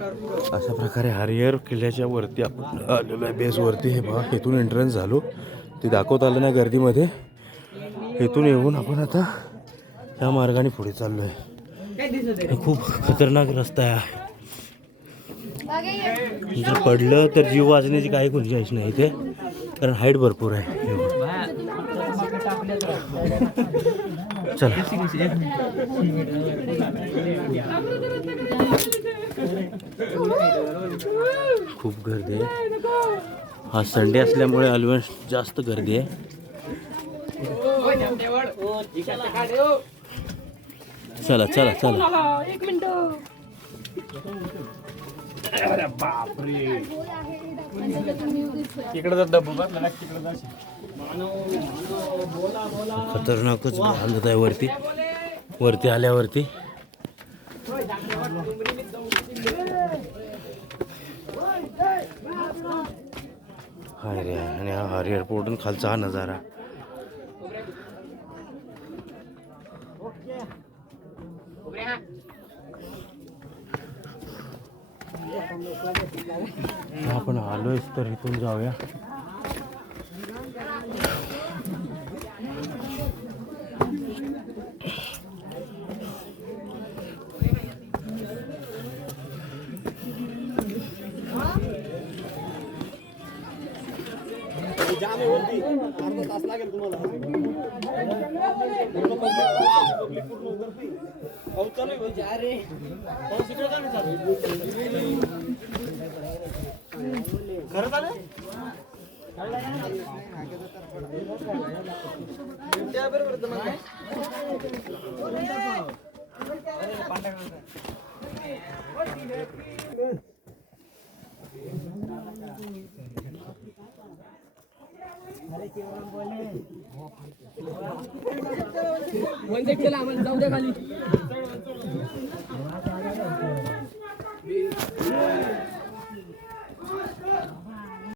अशा प्रकारे हरिहर किल्ल्याच्या वरती आपण आलेलो आहे, बेसवरती. हे बघा, इथून एंट्रन्स झालो, ते दाखवत आलं ना गर्दीमध्ये. इथून येऊन आपण आता ह्या मार्गाने पुढे चाललो आहे. खूप खतरनाक रस्ता आहे. जर पडलं तर जीव वाचण्याची काही गुंजाईश नाही इथे, कारण हाईट भरपूर आहे. चला, खूप गर्दी आहे. हा संडे असल्यामुळे ऑलमोस्ट जास्त गर्दी आहे. चला चला चला. एक मिनिट. खतरनाकच हालत आहे वरती. वरती आल्यावरती हाय रे. आणि हा हरिहर पोर्टून खालचा हा नजारा. आपण आलोयच तर इथून जाऊया. तास लागेल तुम्हाला. म्हणजे केला आम्हाला जाऊ द्या खाली.